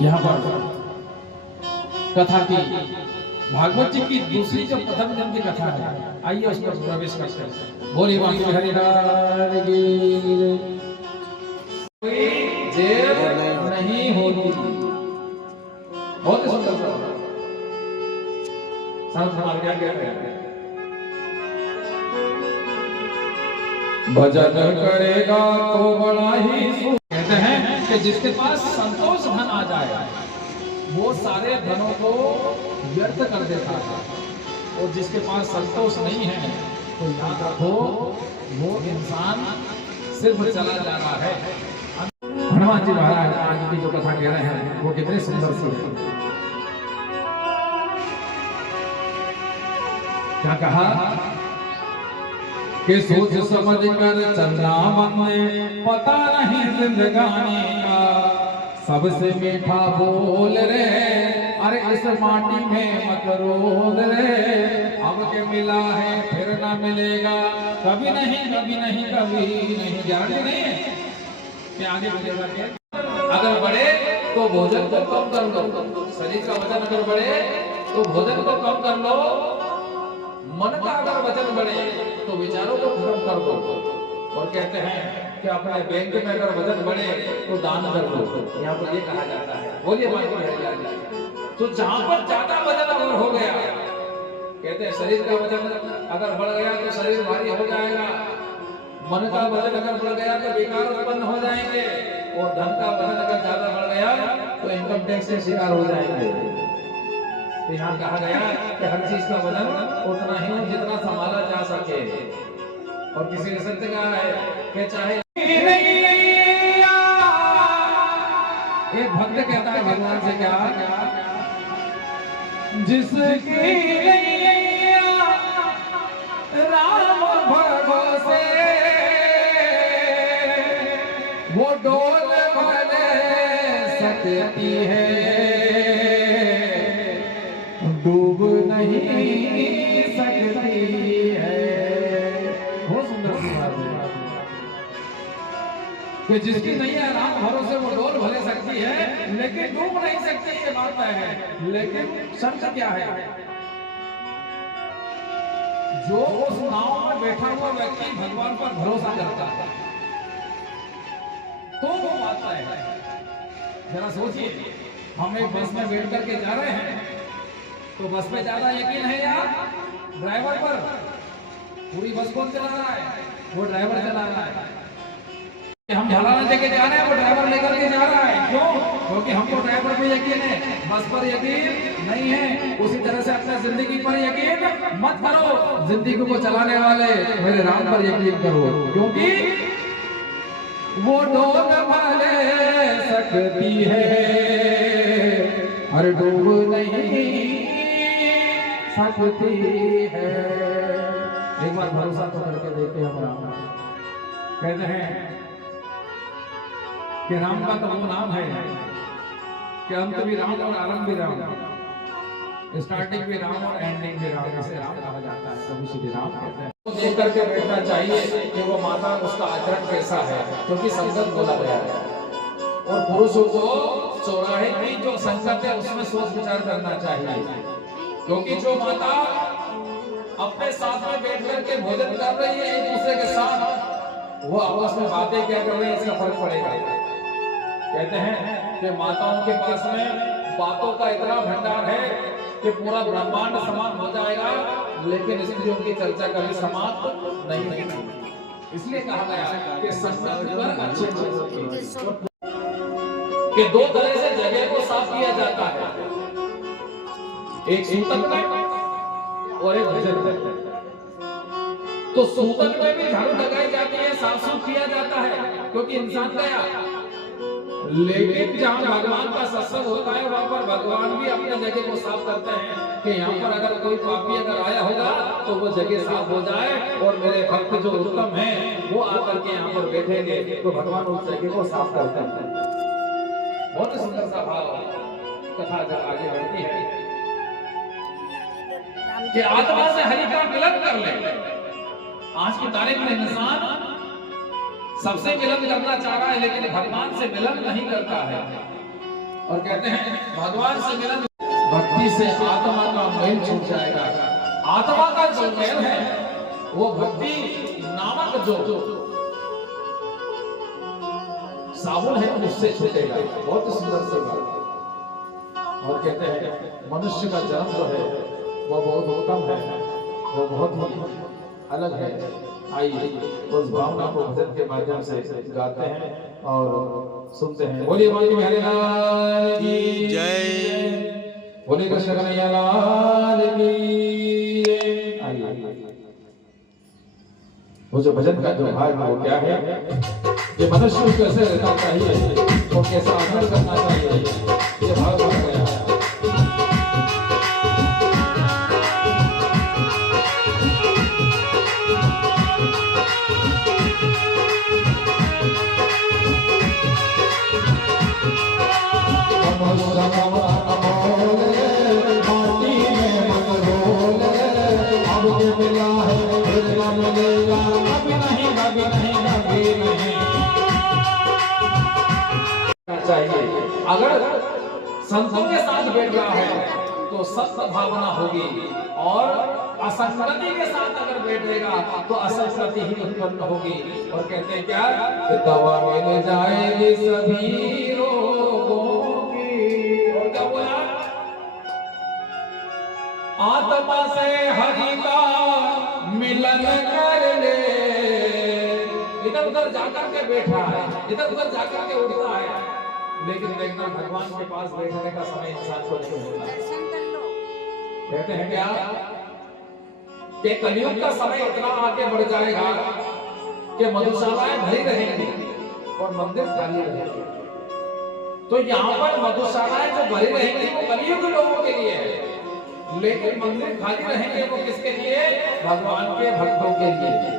यहाँ पर कथा की भागवत जी की दूसरी जो प्रथम जन्म की कथा है, आइए उस पर प्रवेश करते हैं। बोलिए बांके हरिलाल की जेल नहीं होती। बहुत ही सुंदर सा संत हमारे क्या कह रहे हैं, भजन करेगा तो बड़ा ही सुख। कहते हैं कि जिसके पास संतोष धन आ जाए वो सारे धनों को व्यर्थ कर देता है, और जिसके पास संतोष नहीं है तो याद रखो वो इंसान सिर्फ चला जा रहा है। हनुमान जी महाराज आज की जो कथा कह रहे हैं वो कितने सुंदर सी है। क्या कहा कि सोच समझ कर चलना मन में, पता नहीं जिंदगानी का सबसे मीठा बोल रे, अरे इस माटी में मत रोल रे, अब के मिला है फिर ना मिलेगा, कभी नहीं कभी नहीं कभी नहीं। गारंटी नहीं है कि आगे मिलेगा क्या। अगर बढ़े तो भोजन को कम कर लो, शरीर का वजन अगर बढ़े तो भोजन को कम कर लो, मन का अगर वजन बढ़े तो विचारों को खत्म कर दो। और कहते हैं कि अपने बैंक में अगर वजन बढ़े तो दान कर दो, यहाँ पर ये कहा जाता है। बोलिए बांके हरिलाल की। तो जहां पर ज्यादा वजन अगर हो गया, कहते हैं शरीर का वजन अगर बढ़ गया तो शरीर भारी हो जाएगा, मन का वजन अगर बढ़ गया तो विकार उत्पन्न हो जाएंगे, और धन का वजन अगर ज्यादा बढ़ गया तो इनकम टैक्स के शिकार हो जाएंगे। तो यहाँ कहा गया कि हर चीज का वजन उतना ही हो जितना संभाला जा सके। और किसी ने सत्य कहा है कि चाहे एक भक्त कहता है भगवान से क्या, जिसकी राम भरोसे वो डोल भले सकती है, डूब नहीं सकती है। बहुत सुंदर सी बात है कि जिसकी नैया राम भरोसे वो डोल भले सकती है लेकिन डूब नहीं सकती, ये बात है। लेकिन शर्त क्या है, जो उस नाव में बैठा हुआ व्यक्ति भगवान पर भरोसा करता है तो वो आता है। जरा सोचिए, हम एक बस में बैठ करके जा रहे हैं तो बस पे ज्यादा यकीन है यार ड्राइवर पर। पूरी बस कौन चला रहा है, वो ड्राइवर चला रहा है। हम झालाना लेके जा रहे हैं, वो ड्राइवर लेकर के जा रहा है। क्यों? क्योंकि हमको ड्राइवर पे यकीन है, बस पर यकीन नहीं है। उसी तरह से अपने जिंदगी पर यकीन मत करो, जिंदगी को चलाने वाले मेरे राम पर यकीन करो, क्योंकि वो डोल भले सकती है और डूब नहीं सकती है। एक बार भरोसा तो करके देखते हैं। हम कहते हैं कि राम का तो वो नाम है कि अंत भी राम और आरंभ भी राम, स्टार्टिंग भी राम और एंडिंग भी राम, इसे राम कहा जाता है। प्रभु श्री राम कहते हैं। तो देख करके बैठना चाहिए कि वो माता उसका आचरण कैसा है, क्योंकि संगत बोला गया है। और पुरुषों को चौराहे की जो संगत है उसमें सोच विचार करना चाहिए, क्योंकि जो माता अपने साथ में बैठ करके भोजन कर रही है एक दूसरे के साथ, वो आपस में बातें क्या कर रही है इसका फर्क पड़ेगा। कहते हैं कि माताओं के पास में बातों का इतना भंडार है कि पूरा ब्रह्मांड समान हो जाएगा, लेकिन स्त्रियों की चर्चा कभी समाप्त नहीं होगी। इसलिए कहा गया कि संगत पर अच्छे कि दो तरह से जगह को साफ किया जाता है, एक सूतक में और एक भजन में। तो सूतक में भी झाड़ू लगाई जाती है, साफ सुफ किया जाता है, क्योंकि इंसान गया। लेकिन जहाँ भगवान का सत्संग होता है वहां पर भगवान भी अपने जगह को साफ करते हैं कि यहाँ पर अगर कोई पापी अगर आया होगा तो वो जगह साफ हो जाए, और मेरे भक्त जो उत्तम हैं वो आकर के यहाँ पर बैठेंगे तो भगवान उस जगह को साफ करते हैं। बहुत सुंदर सा भाव कथा जब आगे बढ़ती है कि आत्मा से हरि का मिलन कर ले। आज की तारीख में इंसान सबसे मिलन करना चाह रहा है लेकिन भगवान से मिलन नहीं करता है। और कहते हैं भगवान से मिलन, भक्ति से आत्मा का मैल छूट जाएगा। आत्मा का जो मैल है वो भक्ति नामक जो साबुन है उससे छूटेगा। बहुत सुंदर से बात। और कहते हैं मनुष्य का जन्म जो है वो बहुत उत्तम है, वो बहुत ही अलग है। आइए उस भावना को भजन के माध्यम से गाते हैं और सुनते हैं। बोलिए बोलिए बिहारी लाल की जय, बोलिए कृष्ण कन्हैया लाल की जय। आइए वो जो भजन का जो भाग है वो क्या है, ये मनुष्य को कैसे रहना चाहिए, वो कैसा अमल करना चाहिए, ये भाग बन गया है। चाहिए। अगर संतों के साथ बैठ रहा है तो सत्य भावना होगी, और असंगति के साथ अगर बैठेगा तो असंगति ही उत्पन्न होगी। और कहते हैं क्या, दवा मिल जाएगी सभी रोगों की। और क्या बोला, आत्मा से हरि का मिलन कर ले। इधर उधर जाकर के बैठा है, इधर उधर जाकर के उठता है, लेकिन देखना भगवान के पास बैठने का समय इंसान को नहीं होता। कहते हैं क्या कि कलयुग का समय इतना आगे बढ़ जाएगा कि मधुशालाएं भरी रहेंगी और मंदिर खाली रहेंगे। तो यहाँ पर मधुशालाएं जो भरी रहेंगी वो कलयुग लोगों के लिए है, लेकिन मंदिर खाली रहेंगे वो किसके लिए, भगवान के भक्तों के लिए।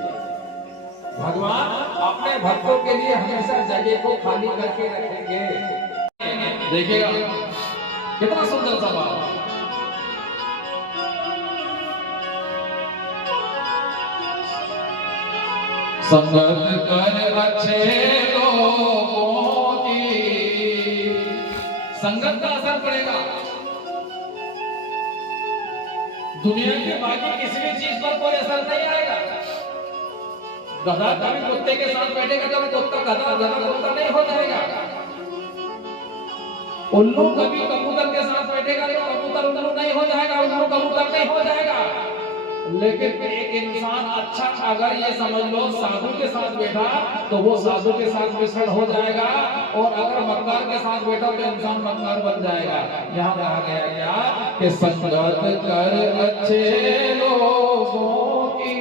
भगवान अपने भक्तों के लिए हमेशा जगह को खाली करके रखेंगे। देखिएगा कितना सुंदर सा बात। संगत कर अच्छे लोगों की, संगत का असर पड़ेगा। दुनिया के बाकी किसी भी चीज पर कोई असर नहीं आएगा। गधा कभी कुत्ते के साथ बैठेगा तो कुत्ता गधा, गधा कुत्ता नहीं हो जाएगा। उल्लू कभी कबूतर के साथ बैठेगा तो कबूतर उल्लू नहीं हो जाएगा, उल्लू कबूतर नहीं हो जाएगा। लेकिन एक इंसान अच्छा, अगर ये समझ लो साधु के साथ बैठा तो वो साधु के साथ मिश्रण हो जाएगा, और अगर मक्कार के साथ बैठा तो इंसान मक्कार बन जाएगा। यहाँ कहा गया क्या कि संगत कर अच्छे लोगों की,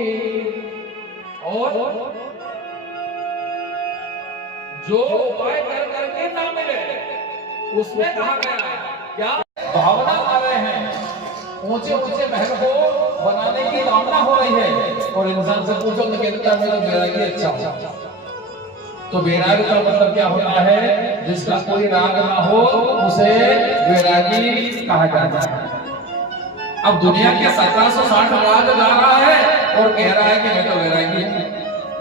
और जो उपाय कर करके ना मिले उसमें कहा गया क्या, भावना आ रहे हैं, ऊंचे ऊंचे महल को बनाने की कामना हो रही है, और इंसान से पूछो तो कहता है मेरा वैरागी अच्छा हो। तो वैराग का मतलब क्या होता है, जिसका कोई राग ना हो उसे वैरागी कहा जाता है। अब दुनिया के 1760 राग गा रहा है और कह रहा है कि मैं तो वैरागी हूं,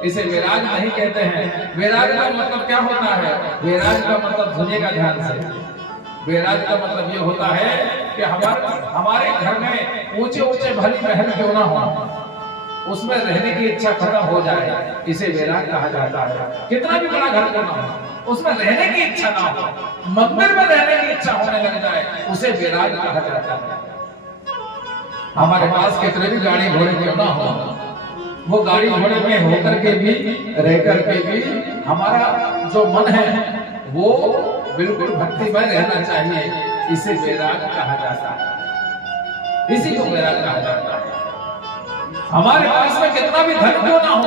इसे वैराग नहीं कहते हैं। वैराग का मतलब क्या होता है, वैराग का मतलब सुनिएगा ध्यान से, वैराग का मतलब ये होता है कि हमारे घर में ऊंचे ऊंचे भली महल क्यों ना हो, उसमें रहने की इच्छा खत्म हो जाए, इसे वैराग कहा जाता है। कितना भी बड़ा घर क्यों ना हो, उसमें रहने की इच्छा ना हो, मंदिर में रहने की इच्छा होने लग जाए, उसे वैराग कहा जाता है। हमारे पास कितने भी गाड़ी घोड़े क्यों ना हो, वो गाड़ी घोड़े में होकर के भी, रह करके भी हमारा जो मन है वो बिल्कुल भक्तिमय रहना चाहिए, इसे वैराग कहा जाता है। इसी को वैराग कहा जाता है। हमारे पास में कितना भी धन क्यों ना हो,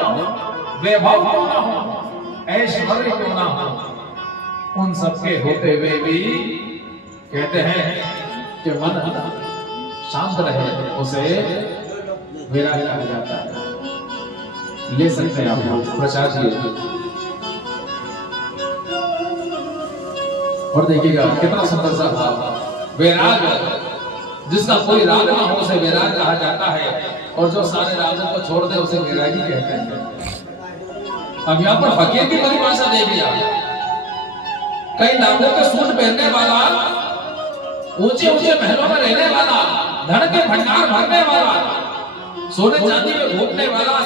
वैभव क्यों ना हो, ऐश्वर्य क्यों ना हो, उन सबके होते हुए भी कहते हैं कि मन शांत रहे, उसे वैराग कहा जाता है। ले सकते हैं आप लोग प्रसाद जी। और देखिएगा कितना सुंदर सा भाव, वैराग, जिसका कोई राग ना हो उसे वैराग कहा जाता है, और जो सारे रागों को छोड़ दे उसे वैरागी कहते हैं। अब यहाँ पर फकीर की परिभाषा दे दिया, कई लाखों के सूट पहनने वाला, ऊंचे ऊंचे महलों में रहने वाला, धन के भंडार भरने वाला, सोने चांदी में घूमने वाला,